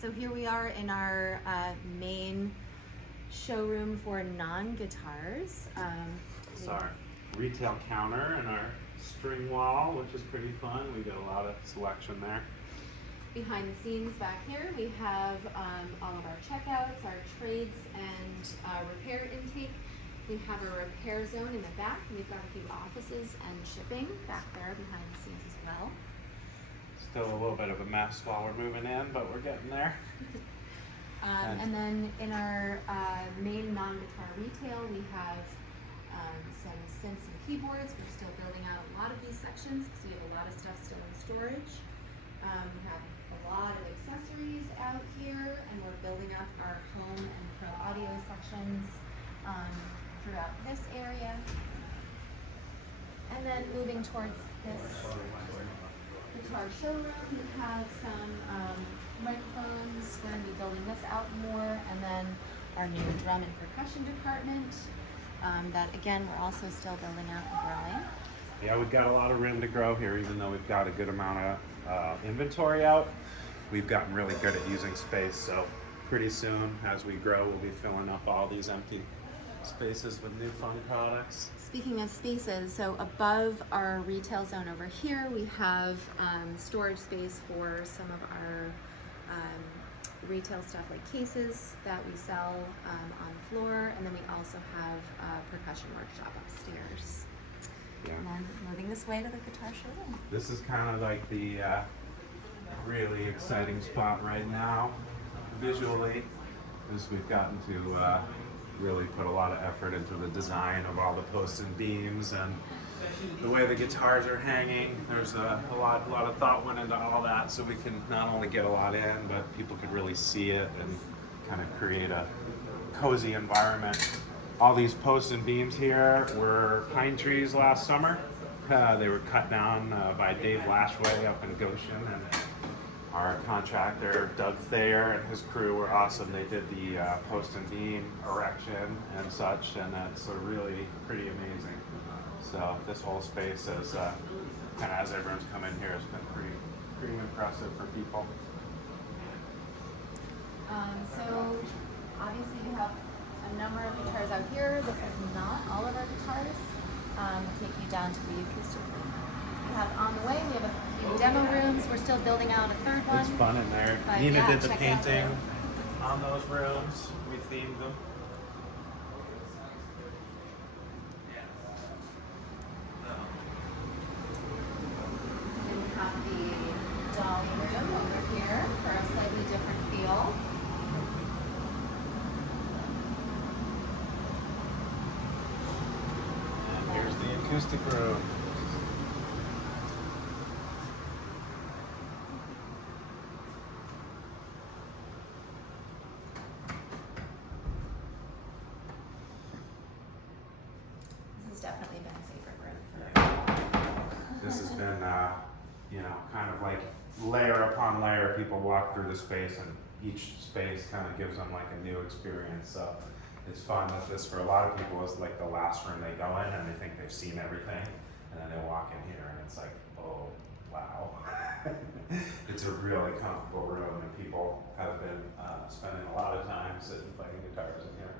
So here we are in our main showroom for non-guitars. It's our retail counter and our string wall, which is pretty fun. We got a lot of selection there. Behind the scenes back here, we have all of our checkouts, our trades, and repair intake. We have a repair zone in the back. We've got a few offices and shipping back there behind the scenes as well. Still a little bit of a mess while we're moving in, but we're getting there. And then in our main non-guitar retail, we have some synths and keyboards. We're still building out a lot of these sections because we have a lot of stuff still in storage. We have a lot of accessories out here, and we're building up our home and pro audio sections throughout this area. And then moving towards this guitar showroom, we have some microphones. We're going to be building this out more, and then our new drum and percussion department that again we're also still building out and growing. Yeah, we've got a lot of room to grow here, even though we've got a good amount of inventory out. We've gotten really good at using space, so pretty soon as we grow, we'll be filling up all these empty spaces with new fun products. Speaking of spaces, so above our retail zone over here, we have storage space for some of our retail stuff like cases that we sell on the floor, and then we also have a percussion workshop upstairs. Yeah. And then moving this way to the guitar showroom. This is kind of like the really exciting spot right now, visually, is we've gotten to really put a lot of effort into the design of all the posts and beams and the way the guitars are hanging. There's a lot of thought went into all that, so we can not only get a lot in, but people could really see it and kind of create a cozy environment. All these posts and beams here were pine trees last summer. They were cut down by Dave Lashway up in Goshen, and our contractor Doug Thayer and his crew were awesome. They did the post and beam erection and such, and that's really pretty amazing. So this whole space has kind of, as everyone's come in here, has been pretty impressive for people. So obviously we have a number of guitars out here. This is not all of our guitars. We'll take you down to the acoustic room. We have on the way, we have a few demo rooms. We're still building out a third one. It's fun in there. But Nina yeah, did the check painting out on those rooms. We themed them. And we have the dolly room over here for a slightly different feel. And here's the acoustic room. This has definitely been a favorite room for This has been, kind of like layer upon layer. People walk through the space, and each space kind of gives them like a new experience. So it's fun that this, for a lot of people, is like the last room they go in, and they think they've seen everything, and then they walk in here, and it's like, oh, wow. It's a really comfortable room, and people have been spending a lot of time sitting playing guitars in here.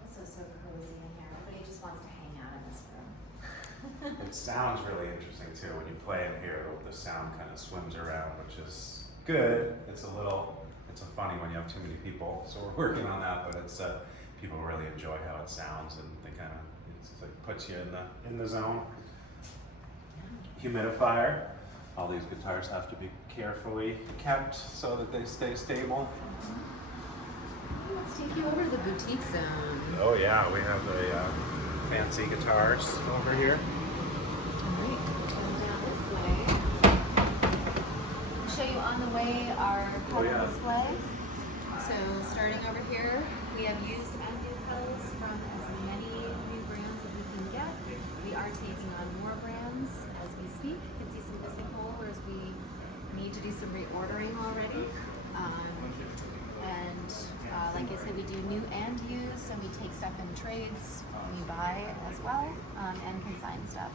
Also so cozy in here. Everybody just wants to hang out in this room. It sounds really interesting too. When you play in here, the sound kind of swims around, which is good. It's funny when you have too many people, so we're working on that, but it's people really enjoy how it sounds, and they kind of, it's like puts you in the zone. Humidifier. All these guitars have to be carefully kept so that they stay stable. Let's take you over to the boutique zone. Oh yeah, we have the fancy guitars over here. Alright, going down this way. I'll show you on the way our pedal display. So starting over here, we have used and new pedals from as many new brands that we can get. We are taking on more brands as we speak. You can see some missing hole, whereas we need to do some reordering already. Like I said, we do new and used, so we take stuff in trades, we buy as well, and consign stuff.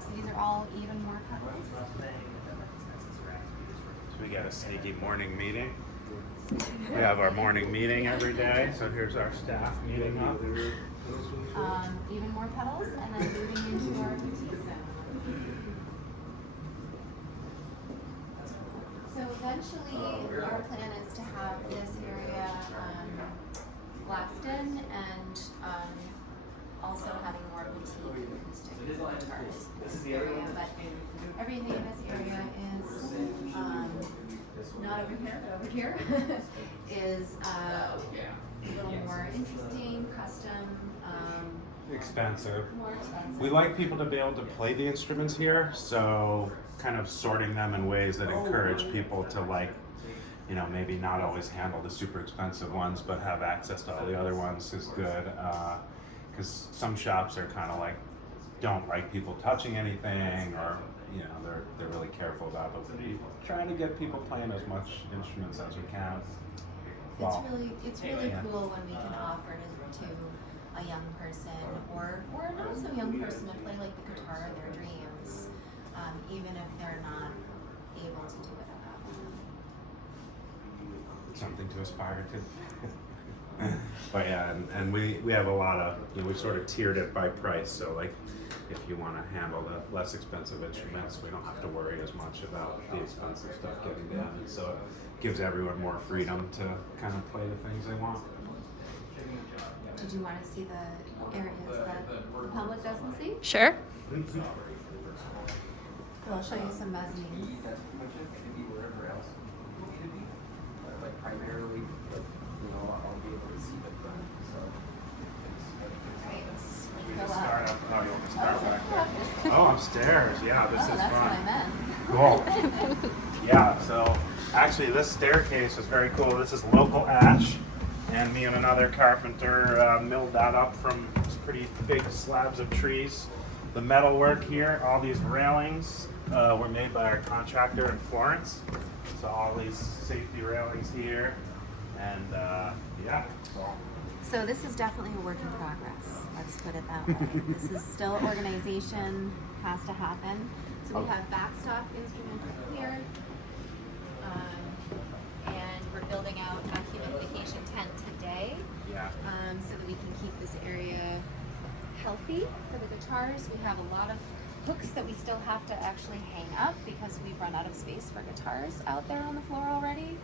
So these are all even more pedals. We got a sneaky morning meeting. We have our morning meeting every day, so here's our staff meeting up. Even more pedals, and then moving into our boutique zone. So eventually, our plan is to have this area glassed in, and also having more boutique acoustic guitars in this area. But everything in this area is not over here, but over here is a little more interesting, custom. Expensive. More expensive. We like people to be able to play the instruments here, so kind of sorting them in ways that encourage people to, like, you know, maybe not always handle the super expensive ones, but have access to all the other ones is good. Because some shops are kind of like, don't like people touching anything, or, you know, they're really careful about it. But we try to get people playing as much instruments as we can. Well, It's really cool when we can offer to a young person or a not so young person to play like the guitar of their dreams, even if they're not able to do it at that moment. Something to aspire to. But yeah, and we have a lot of, you know, we sort of tiered it by price, so like if you want to handle the less expensive instruments, we don't have to worry as much about the expensive stuff getting done, and so it gives everyone more freedom to kind of play the things they want. Did you want to see the areas that the public doesn't see? Sure. I'll show you some mezzanines. Like primarily, you know, I'll be able to see the front. So. Right, let's We go just up. start up. Oh, you want to start back there? Oh, upstairs. Yeah, this is That's what fun. I meant. Cool. Yeah, so actually this staircase is very cool. This is local ash, and me and another carpenter milled that up from pretty big slabs of trees. The metal work here, all these railings were made by our contractor in Florence. So all these safety railings here, and yeah. So this is definitely a work in progress. Let's put it that way. This is still organization, has to happen. So we have backstop instruments up here, and we're building out a humidification tent today, Yeah. so that we can keep this area healthy for the guitars. We have a lot of hooks that we still have to actually hang up because we've run out of space for guitars out there on the floor already.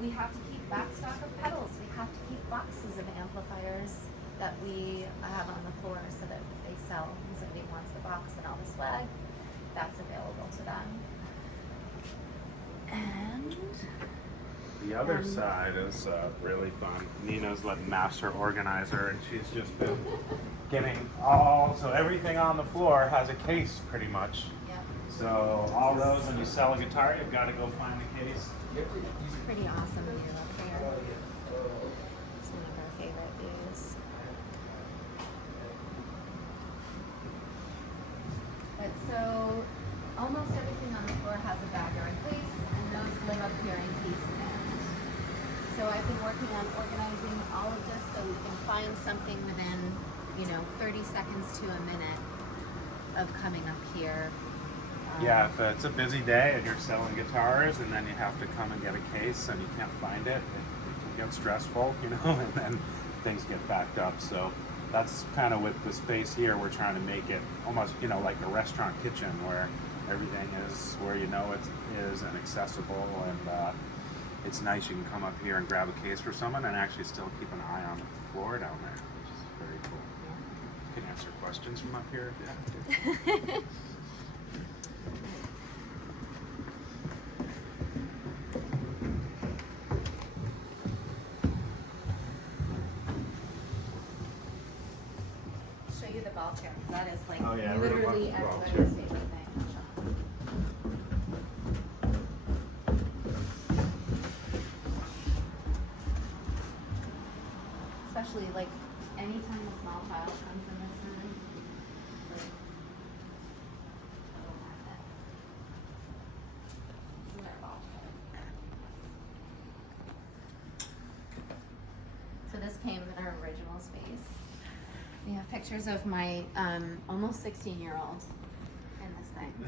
We have to keep backstock of pedals. We have to keep boxes of amplifiers that we have on the floor so that if they sell and somebody wants the box and all the swag, that's available to them. And The other side is really fun. Nina's the master organizer, and she's just been getting so everything on the floor has a case pretty much. yeah, So all those, when you sell a guitar, you've got to go find the case. it's pretty awesome view up there. It's one of our favorite views. But so almost everything on the floor has a backyard place, and those live up here in case and end. So I've been working on organizing all of this so we can find something within, 30 seconds to a minute of coming up here. Yeah, if it's a busy day and you're selling guitars, and then you have to come and get a case and you can't find it, it can get stressful, and then things get backed up. So that's kind of with the space here, we're trying to make it almost, like a restaurant kitchen where everything is where it is and accessible, and it's nice. You can come up here and grab a case for someone and actually still keep an eye on the floor down there, which is very cool. You can answer questions from up here if you have to. Show you the ball chair, 'cause that is like Oh, yeah, literally everyone loves the ball everybody's chair. favorite thing. Especially like anytime a small child comes in this room. Like, it'll magnet. This is our ball chair. So this came in our original space. We have pictures of my almost 16-year-old in this thing. And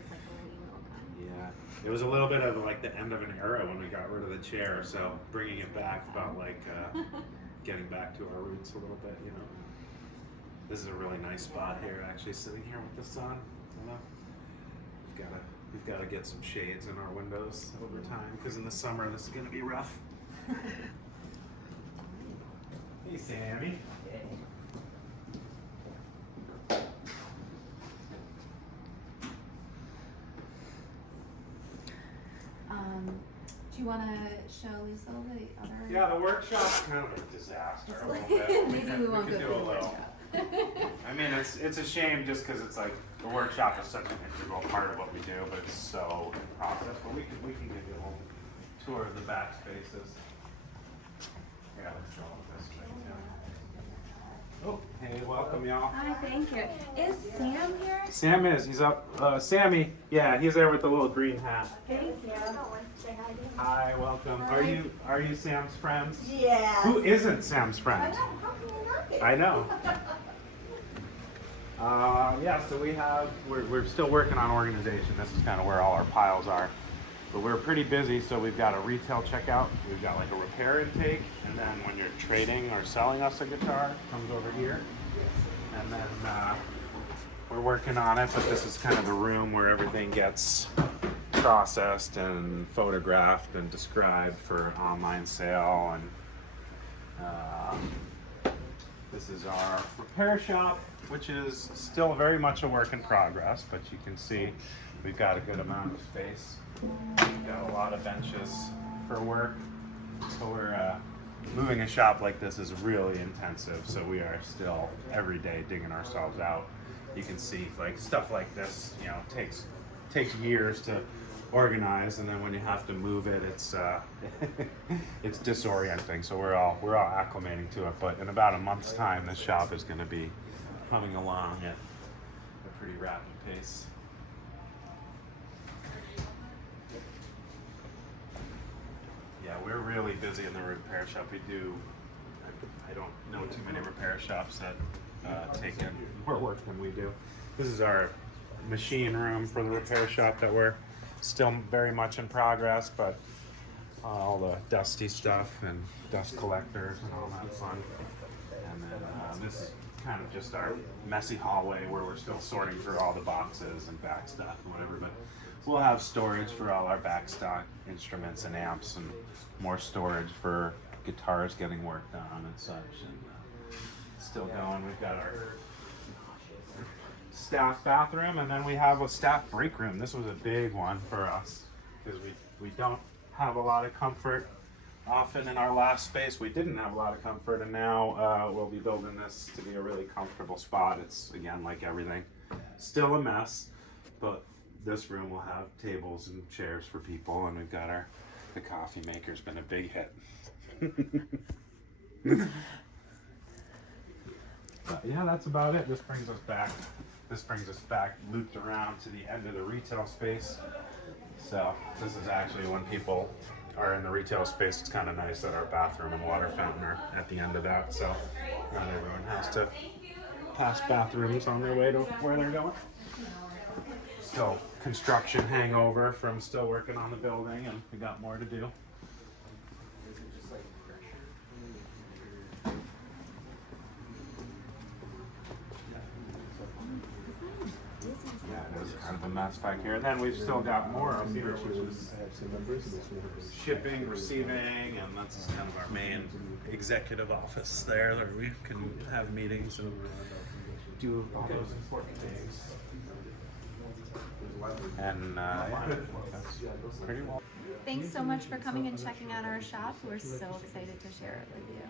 it's like a really little gun. Yeah. it was a little bit of like the end of an era when we got rid of the chair. So bringing it back felt like getting back to our roots a little bit, you know. This is a really nice spot here, actually, sitting here with the sun. You know, we've got to get some shades in our windows over time, because in the summer this is going to be rough. Hey, Sammy. Do you want to show Lisa the other? Yeah, the workshop's kind of a disaster a little bit. Maybe we won't could go do a through the little. workshop. I mean, it's a shame just because it's like the workshop is such an integral part of what we do, but it's so in process. But we can give you a little tour of the back spaces. Yeah, let's go this way too. Oh, hey, welcome y'all. Hi, thank you. Is Sam here? Sam he's up. Sammy, yeah, he's there with the little green hat. Thank you. Hi, welcome. Are you Sam's friends? Yeah. Who isn't Sam's I friend? know. How can you not be? I know. Yeah, so we're still working on organization. This is kind of where all our piles are. But we're pretty busy, so we've got a retail checkout. We've got like a repair intake, and then when you're trading or selling us a guitar, it comes over here. And then we're working on it, but this is kind of the room where everything gets processed and photographed and described for online sale. And this is our repair shop, which is still very much a work in progress, but you can see we've got a good amount of space. We've got a lot of benches for work. So we're moving a shop like this is really intensive, so we are still every day digging ourselves out. You can see like stuff like this, you know, takes years to organize, and then when you have to move it, it's it's disorienting. So we're all acclimating to it. But in about a month's time, this shop is going to be coming along at a pretty rapid pace. Yeah, we're really busy in the repair shop. I don't know too many repair shops that take in more work than we do. This is our machine room for the repair shop that we're still very much in progress, but all the dusty stuff and dust collectors and all that fun. And then this is kind of just our messy hallway where we're still sorting through all the boxes and back stock and whatever, but we'll have storage for all our back stock instruments and amps, and more storage for guitars getting worked on and such. And still going. We've got our staff bathroom, and then we have a staff break room. This was a big one for us because we don't have a lot of comfort often in our last space. We didn't have a lot of comfort, and now we'll be building this to be a really comfortable spot. It's, again, like everything, still a mess, but this room will have tables and chairs for people, and we've got the coffee maker's been a big hit. But yeah, that's about it. This brings us back looped around to the end of the retail space. So this is actually when people are in the retail space, it's kind of nice that our bathroom and water fountain are at the end of that, so not everyone has to pass bathrooms on their way to where they're going. Still construction hangover from still working on the building, and we got more to do. Yeah, it is kind of a mess back here. And then we've still got more up here, which is shipping, receiving, and that's kind of our main executive office there, where we can have meetings and do all those important things. And yeah, that's pretty well. Thanks so much for coming and checking out our shop. We're so excited to share it with you.